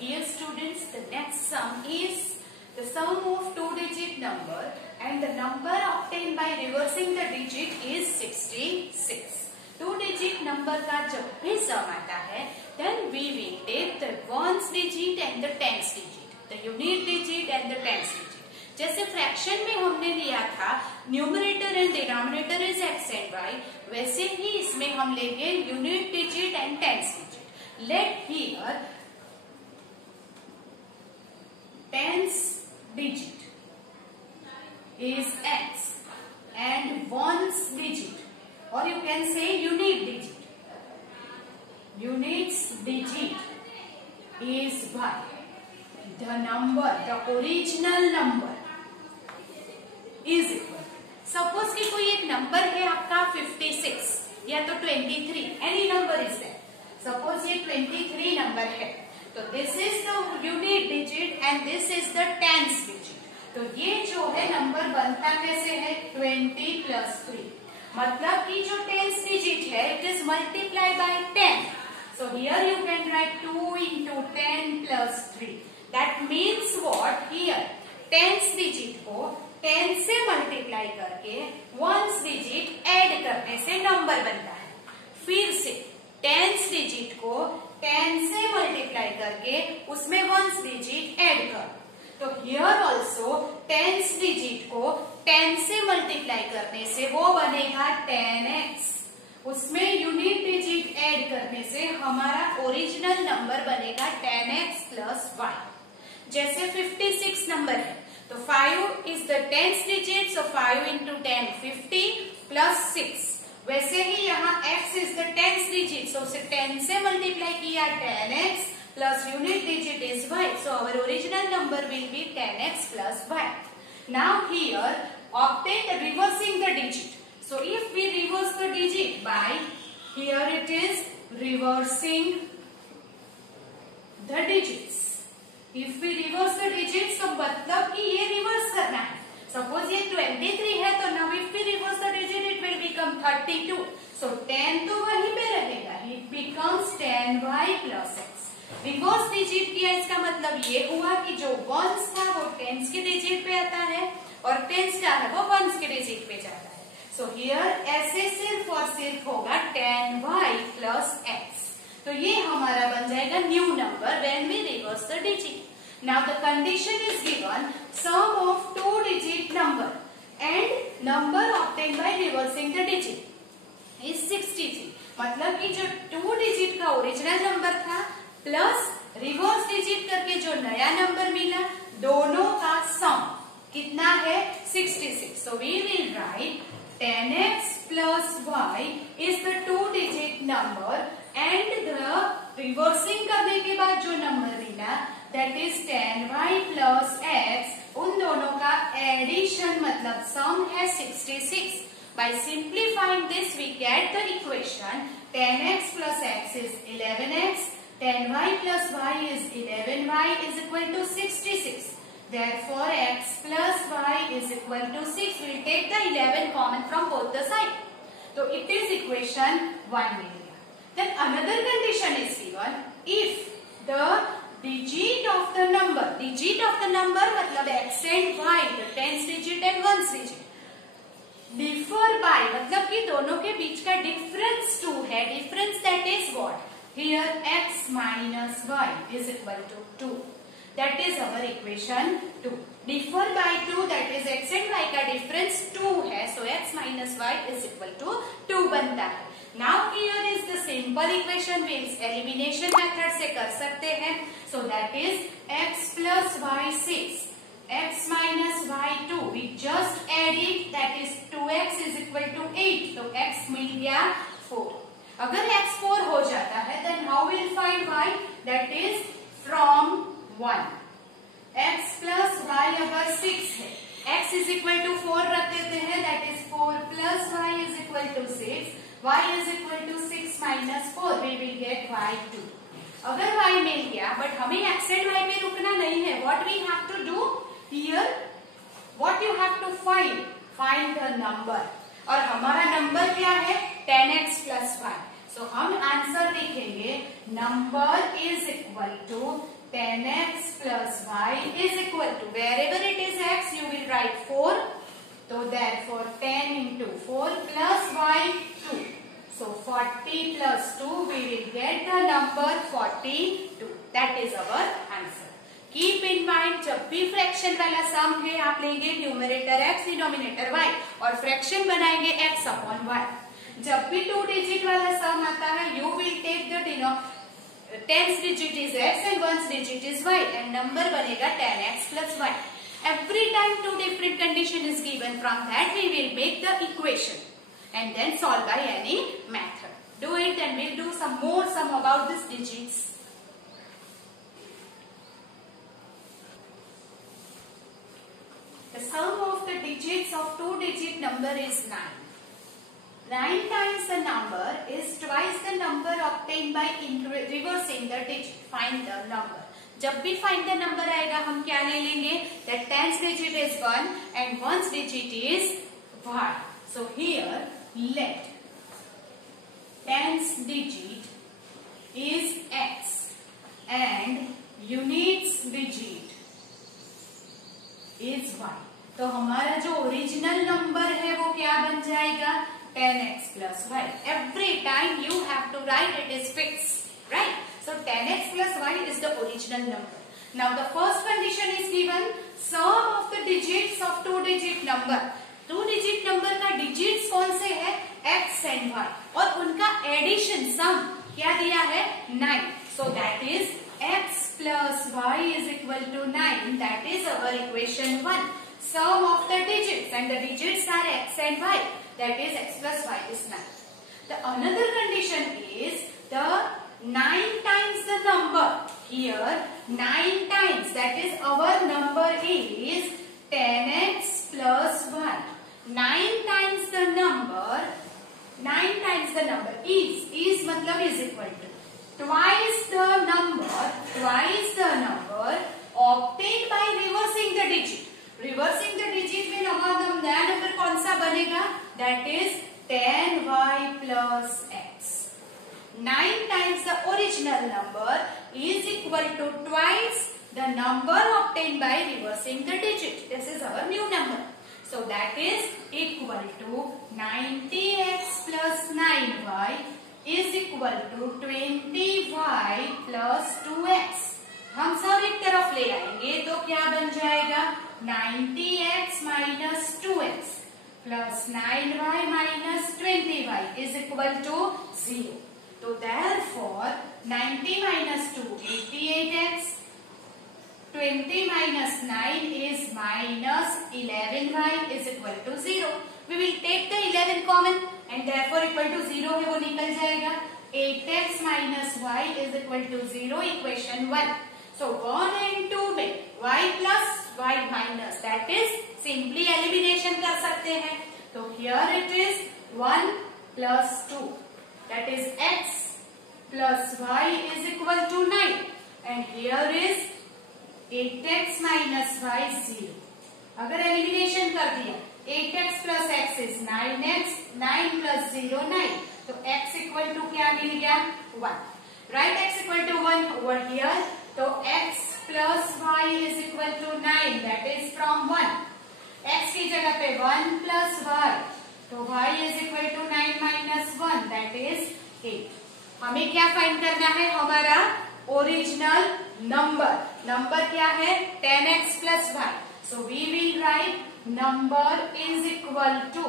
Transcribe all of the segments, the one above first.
here students, the next sum is the sum of two-digit number and the number obtained by reversing the digit is 66. Two-digit number का जब भी sum आता है, then we will take the ones digit and the tens digit, the unit digit and the tens digit. जैसे fraction में हमने लिया था numerator and denominator is x and y, वैसे ही इसमें हम लेंगे unit digit and tens digit. Let here tens digit is x and ones digit or you can say unit digit. Units digit is y. The number, the original number is equal. Suppose कि कोई एक number है आपका 56 या तो 23, any number is there. Suppose ये 23 number है, तो this is the unit digit and this is the tens digit. तो ये जो है नंबर बनता कैसे है 20 plus 3. मतलब कि जो tens digit है it is multiplied by 10. So here you can write 2 into 10 plus 3. That means what? Here tens digit को 10 से मल्टीप्लाई करके ones digit ऐड करने से नंबर बनता है. फिर से टेंस डिजिट को 10 से मल्टीप्लाई करके उसमें वंस डिजिट ऐड कर. तो हियर ऑल्सो टेंस डिजिट को 10 से मल्टीप्लाई करने से वो बनेगा 10x. उसमें यूनिट डिजिट ऐड करने से हमारा ओरिजिनल नंबर बनेगा 10x प्लस y. जैसे 56 नंबर है तो 5 is the tens digit, so 5 into 10 50 plus 6. वैसे ही यहाँ x is the tens digit, so उसे 10 से मल्टीप्लाई किया 10x plus unit digit is y, so our original number will be 10x plus y. Now here obtain reversing the digit. So if we reverse the digit by, here it is reversing the digits. If we reverse the digits तो मतलब कि ये reverse करना है. Suppose ये 23 है तो now if we reverse the digit it will become 32. So 10 तो वहीं पे रहेगा, it becomes 10y plus x. रिवर्स डिजिट किया इसका मतलब ये हुआ कि जो वंस था वो टेंस के डिजिट पे आता है और टेंस का है वो वंस के डिजिट पे जाता है. सो हियर ऐसे सिर्फ और सिर्फ होगा 10y प्लस x. तो ये हमारा बन जाएगा new number when we reverse the digit. Now the condition is given sum of two-digit number and number obtained by reversing the digit is 63. मतलब कि जो 2 डिजिट का ओरिजिनल नंबर था प्लस रिवर्स डिजिट करके जो नया नंबर मिला, दोनों का सम कितना है 66. So we will write 10x plus y is the two-digit number and the reversing करने के बाद जो नंबर मिला that is 10y plus x, उन दोनों का एडिशन मतलब सम है 66. By simplifying this we get the equation 10x plus x is 11x, 10y plus y is 11y is equal to 66. Therefore x plus y is equal to 6. We will take the 11 common from both the sides. So it is equation 1 मिल गया. Then another condition is given if the digit of the number मतलब x and y, the tens digit and ones digit differ by मतलब कि दोनों के बीच का difference 2 है. Difference that is what? Here x minus y is equal to 2. That is our equation 2. Differ by 2 that is x and y का difference 2 है, so x minus y is equal to 2 बनता है. Now here is the simple equation means elimination method से कर सकते हैं. So that is x plus y 6, x minus y 2. We just add it, that is 2x is equal to 8. तो x मिल गया 4. अगर x 4 हो जाता है then how will find y? That is from 1. x plus y अगर 6 है, x is equal to 4 रख देते हैं, that is 4 plus y is equal to 6. y is equal to 6 minus 4. We will get y2. अगर y मिल गया but हमें x and y पे रुकना नहीं है. What we have to do here? What you have to find the number. और हमारा number क्या है 10x plus y. सो हम आंसर लिखेंगे number is equal to 10x plus y is equal to, wherever it is x you will write 4, so therefore 10 into 4 plus y 2, so 40 plus 2 we will get the number 42. That is our answer. Keep in mind जब भी fraction वाला सम है आप लेंगे numerator x denominator y और fraction बनाएंगे x upon y. जब भी 2 डिजिट वाला सम आता है you will take the tens digit is x and ones digit is y and number बनेगा 10x plus y. Every time two different condition is given, from that we will make the equation and then solve by any method. Do it and we'll do some more sum about these digits. The sum of the digits of 2-digit number is 9. 9 times the number is twice the number obtained by reversing the digit. Find the number. जब भी find the number आएगा हम क्या ले लेंगे? That tens digit is 1 and ones digit is y. So here let tens digit is x and units digit is y. तो हमारा जो ओरिजिनल नंबर है वो क्या बन जाएगा? 10x plus y. Every time you have to write it is fixed, right? So 10x plus y is the original number. Now the first condition is given, sum of the digits of 2-digit number. 2-digit number का digits कौन से है? x and y. और उनका addition sum क्या दिया है? 9. So that is x plus y is equal to 9. That is our equation 1. Sum of the digits and the digits are x and y. That is x plus y is 9. The another condition is the 9 times the number. Here 9 times, that is our number is 10x plus 1. 9 times the number is मतलब is equal to twice the number obtained by reversing the digit. Reversing the digit में नया number कौन सा बनेगा? That is 10y plus x. 9 times the original number is equal to twice the number obtained by reversing the digit. This is our new number. So that is equal to 90x plus 9y is equal to 20y plus 2x. हम सब एक तरफ ले आएंगे तो क्या बन जाएगा? 90x minus 2x plus 9y minus 20y is equal to 0. So therefore 90 minus 2 88x, 20 minus 9 is minus 11y is equal to 0. We will take the 11 common and therefore equal to 0 है वो निकल जाएगा. 8x minus y is equal to 0, equation 1. So 1 and 2 में y plus y minus, that is simply elimination कर सकते हैं. तो here it is 1 plus 2, that is x plus y is equal to 9 and here is 8x minus y 0. अगर elimination कर दिया 8x plus x is 9x, 9 plus 0 9, तो x equal to क्या मिल गया? 1. Write x equal to 1 over here. तो x plus y is equal to 9, that is from 1. x की जगह पे 1 plus y, तो y is equal to 9 minus 1, that is 8. हमें क्या फाइंड करना है? हमारा ओरिजिनल नंबर. नंबर क्या है? 10x plus y. So we will write number is equal to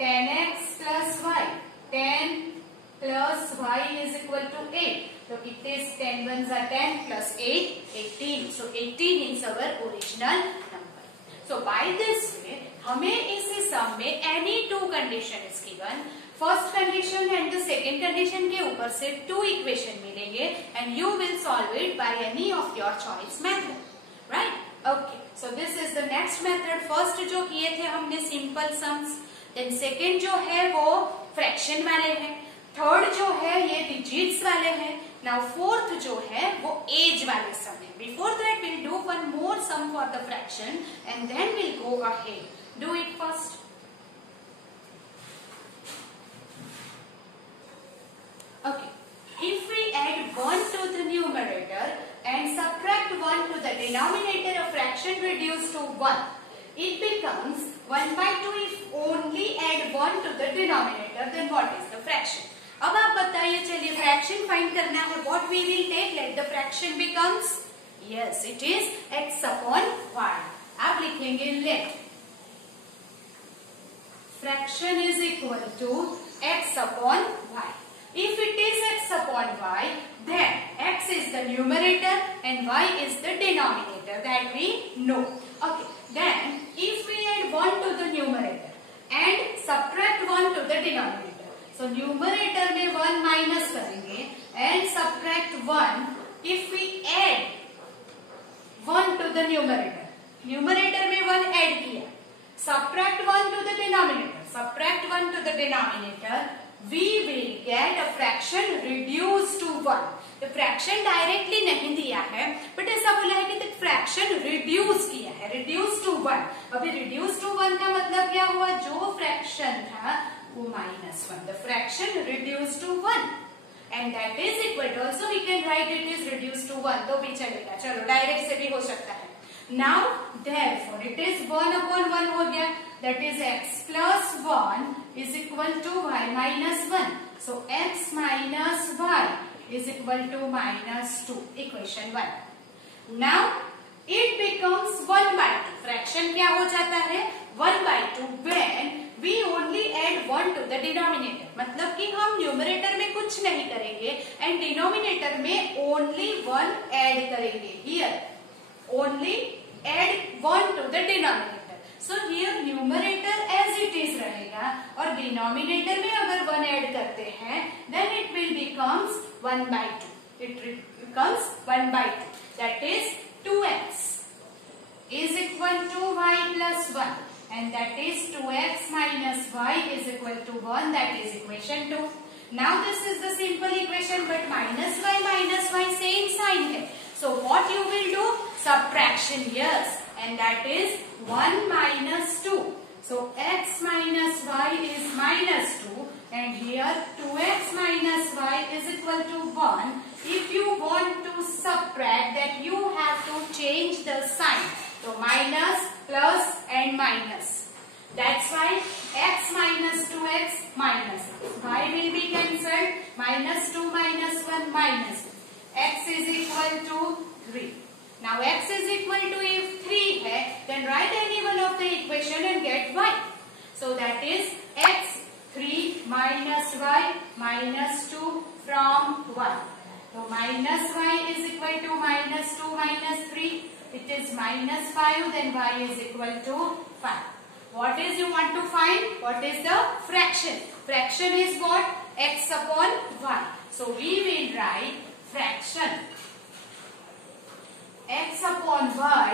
10x plus y. 10 plus y is equal to 8. So it is 10 ones are 10 plus 8, 18. So 18 is our original number. So by this way, हमें इस सम में any two condition is given. First condition and the second condition के ऊपर से two equation मिलेंगे and you will solve it by any of your choice method, right? Okay. So this is the next method. First जो किए थे हमने simple sums. Then second जो है वो fraction वाले हैं. थर्ड जो है ये डिजिट्स वाले हैं. नाउ फोर्थ जो है वो एज वाले सम है. Before that will do one more sum for the fraction and then will go ahead. Do it first. 1 to the numerator and subtract 1 to the denominator, a fraction reduced to 1. It becomes 1 by 2 if only add 1 to the denominator, then what is the fraction? अब आप बताइए, चलिए fraction find करना है. What we will take? Let the fraction becomes, yes, it is x upon y. आप लिखेंगे let fraction is equal to x upon y. If it is x upon y, then x is the numerator and y is the denominator, that we know. Okay, then if we add 1 to the numerator and subtract 1 to the denominator, so numerator में 1 minus करेंगे and subtract 1. If we add 1 to the numerator में 1 add किया, subtract 1 to the denominator, we will get a fraction reduced to 1. तो fraction directly नहीं दिया है, but ऐसा बोला है कि फ्रैक्शन रिड्यूस किया है, रिड्यूस टू 1. अभी रिड्यूस टू 1 का मतलब क्या हुआ? जो फ्रैक्शन था वो -1. The fraction reduce to 1 and that is equal to, also we can write it is reduce to 1, तो भी चलेगा. चलो डायरेक्ट से भी हो सकता है. Now therefore it is 1 upon 1 हो गया, that is x plus 1 is equal to y minus 1. So x minus y is equal to -2, equation 1. Now it becomes 1 by 2. Fraction क्या हो जाता है? 1 by 2 when we only add 1 to the denominator. मतलब कि हम numerator में कुछ नहीं करेंगे and डिनोमिनेटर में only 1 add करेंगे. Here only add 1 to the denominator. So here numerator as it is रहेगा और denominator में अगर 1 add करते हैं then it will becomes 1 by 2. It becomes 1 by 2. That is 2x is equal to y plus 1 and that is 2x minus y is equal to 1. That is equation 2. Now this is the simple equation but minus y same sign है. So what you will do? Subtraction here and that is 1 minus 2. So x minus y is -2 and here 2x minus y is equal to 1. If you want to subtract, that you have to change the sign. So minus, plus and minus. That's why x minus 2x minus y will be cancelled. -2 minus 1 minus. X is equal to 3. Now x is equal to, if 3 है, then write any one of the equation and get y. So that is x 3 minus y minus 2 from 1. So minus y is equal to -2 minus 3. It is -5. Then y is equal to 5. What is you want to find? What is the fraction? Fraction is what? X upon y. So we will write fraction x upon y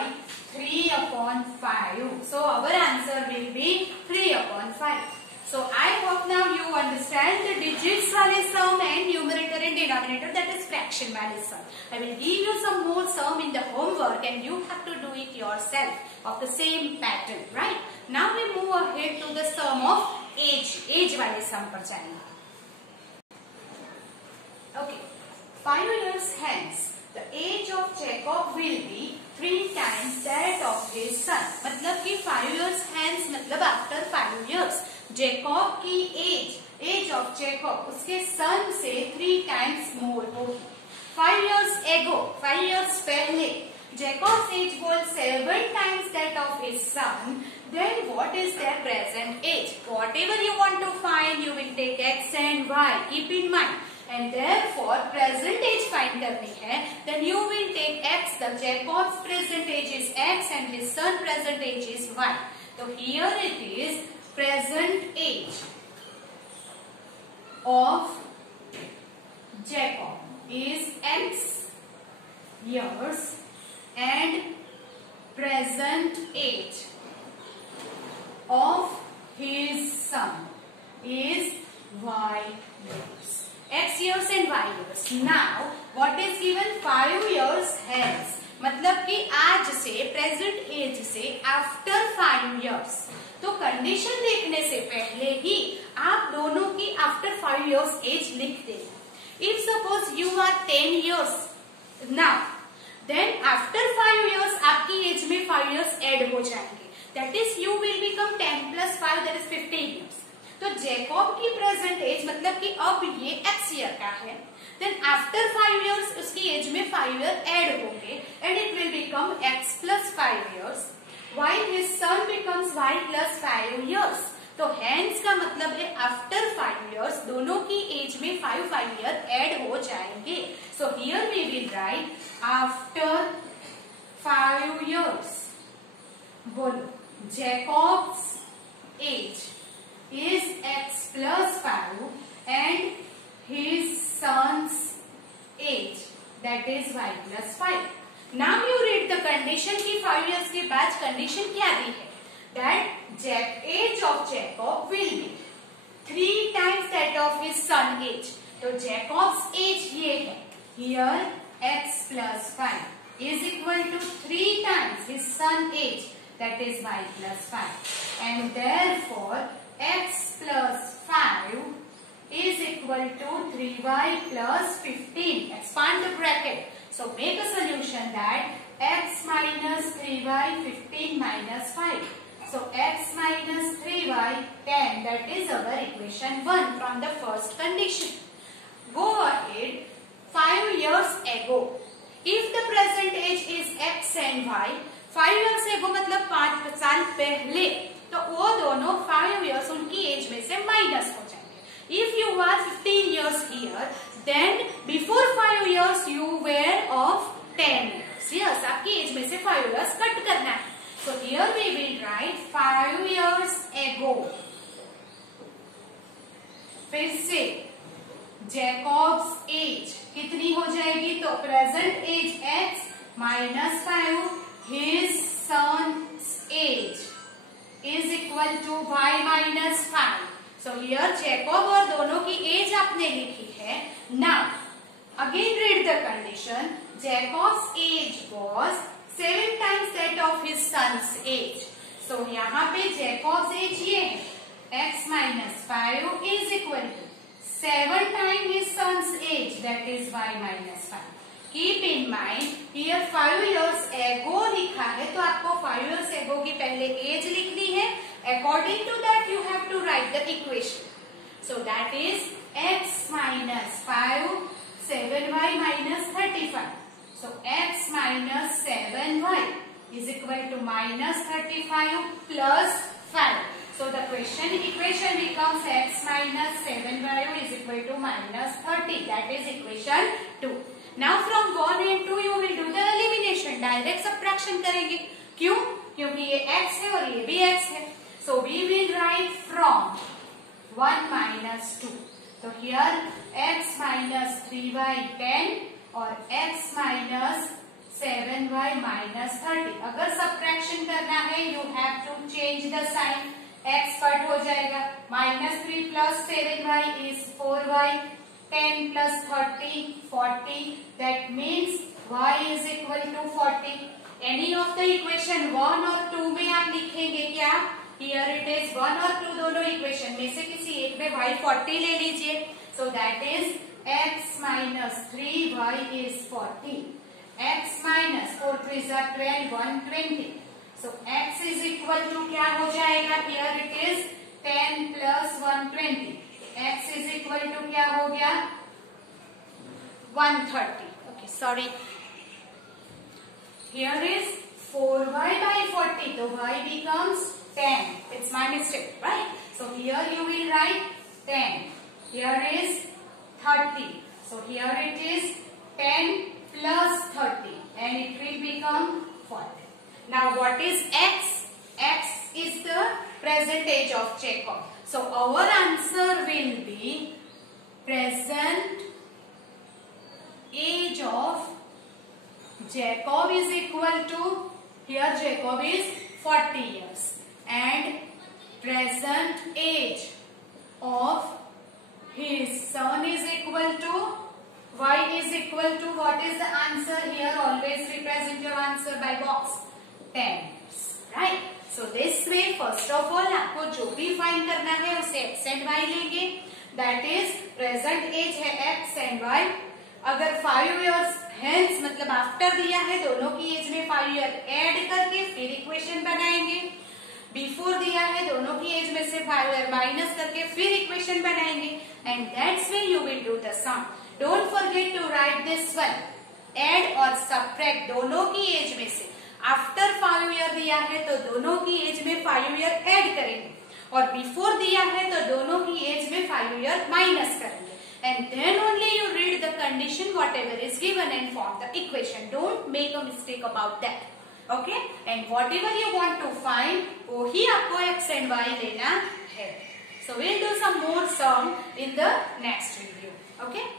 3 upon 5. So our answer will be 3 upon 5. So I hope now you understand the digits wale sum and numerator and denominator, that is fraction wale sum. I will give you some more sum in the homework and you have to do it yourself of the same pattern, right? Now we move ahead to the sum of age wale sum par jayenge. Okay, 5 years hence the age of Jacob will be 3 times that of his son. मतलब कि 5 years hence मतलब after 5 years Jacob की age of Jacob उसके son से 3 times more होगी. 5 years ago, 5 years पहले Jacob's age was 7 times that of his son. Then what is their present age? Whatever you want to find, you will take x and y. Keep in mind. And therefore present age find करनी है, then you will take x. The Jacob's present age is x and his son present age is y. So here it is present age of Jacob is x years and present age of his son is y years. X years and y years. Now what is given? 5 years hence. मतलब कि आज से present as से after 5 years. तो condition देखने से पहले ही आप दोनों की आफ्टर 5 years एज लिख दें. If suppose you are 10 years now, then after 5 years आपकी एज में 5 years ऐड हो जाएंगे. That is you will become 10 plus 5 that is 15 years. तो जैकब की प्रेजेंट एज मतलब कि अब ये x ईयर का है. Then after 5 years उसकी एज में 5 year ऐड होंगे and it will become x plus 5 years. While his son becomes y plus 5 years. तो hence का मतलब है आफ्टर 5 years दोनों की एज में 5 year ऐड हो जाएंगे. So here we will write after 5 years. बोलो Jacob's age is x plus 5 and his son's age that is y plus 5. Now you read the condition की 5 years के बाद condition क्या दी है? That age of Jacob will be 3 times that of his son age. तो Jacob's age ये है. Here x plus 5 is equal to 3 times his son age that is y plus 5. And therefore x plus 5 is equal to 3y plus 15. Expand the bracket. So make a solution that x minus 3y 15 minus 5. So x minus 3y 10, that is our equation 1 from the first condition. Go ahead. 5 years ago, if the present age is x and y, 5 years ago मतलब 5 साल पहले, तो वो दोनों 5 years उनकी as में से minus हो जाएंगे. If you are 15 years here, then before 5 years you were of 10 years. Yes, आपकी एज में से 5 years कट करना है. So here we will write 5 years ago. फिर से Jacob's age कितनी हो जाएगी? तो present as x minus 5, his son's age is equal to y minus 5. So here Jacob और दोनों की एज आपने लिखी है. Now again read the condition. Jacob's age was 7 times that of his son's age. So यहाँ पे Jacob's age ये है x minus 5 is equal to 7 times his son's age that is y minus 5. Keep in mind here 5 years ago लिखा है तो आपको 5 years ago की पहले एज लिखनी है. According to that you have to write the equation. So that is x minus 5 7y minus 35. So x minus 7y is equal to minus 35 plus 5. So the equation becomes x minus 7y is equal to minus 30. That is equation 2. Now from 1 and 2 you will do the elimination. Direct subtraction करेंगे. क्यों? क्योंकि ये x है और ये भी x है. So we will write from 1 minus 2. So here x minus 3y 10 और x minus 7y minus 30. अगर subtraction करना है you have to change the sign. x cut हो जाएगा. minus 3 plus 7y is 4y. 10 plus 30 40. That means y is equal to 40. Any of the equation 1 और 2 में आप लिखेंगे क्या? Here it is 1 और 2 दोनों इक्वेशन में से किसी एक में y 40 ले लीजिए. So that is x minus 3y is 40. x minus 4 3 is 12 120. So x is equal to क्या हो जाएगा? Here it is 10 plus 120. x is equal to क्या हो गया? 130. Okay, sorry. Here is 4y by 40. So y becomes 10. It's my mistake, right? So here you will write 10. Here is 30. So here it is 10 plus 30 and it will become 40. Now what is x? X is the present age of Jacob. So our answer will be present age of Jacob is equal to, here Jacob is 40 years and present age of his son is equal to, y is equal to, what is the answer here? Always represent your answer by box. 10 years, right? So this way first of all आपको जो भी find करना है उसे x and y लेंगे. That is present as है x and y। अगर 5 years hence मतलब आफ्टर दिया है, दोनों की एज में 5 ईयर ऐड करके फिर इक्वेशन बनाएंगे। बिफोर दिया है, दोनों की एज में से 5 ईयर माइनस करके फिर इक्वेशन बनाएंगे। And that's way you will do the sum. Don't forget to write this one. Add और सबट्रैक्ट दोनों की एज में से आफ्टर 5 ईयर दिया है तो दोनों की एज में 5 ईयर ऐड करेंगे, और बिफोर दिया है तो दोनों की एज में 5 ईयर माइनस करेंगे। And then only you read the condition whatever is given and form the equation. Don't make a mistake about that. Okay? And whatever you want to find, वो ही आपको x and y लेना है. So we'll do some more sum in the next video. Okay?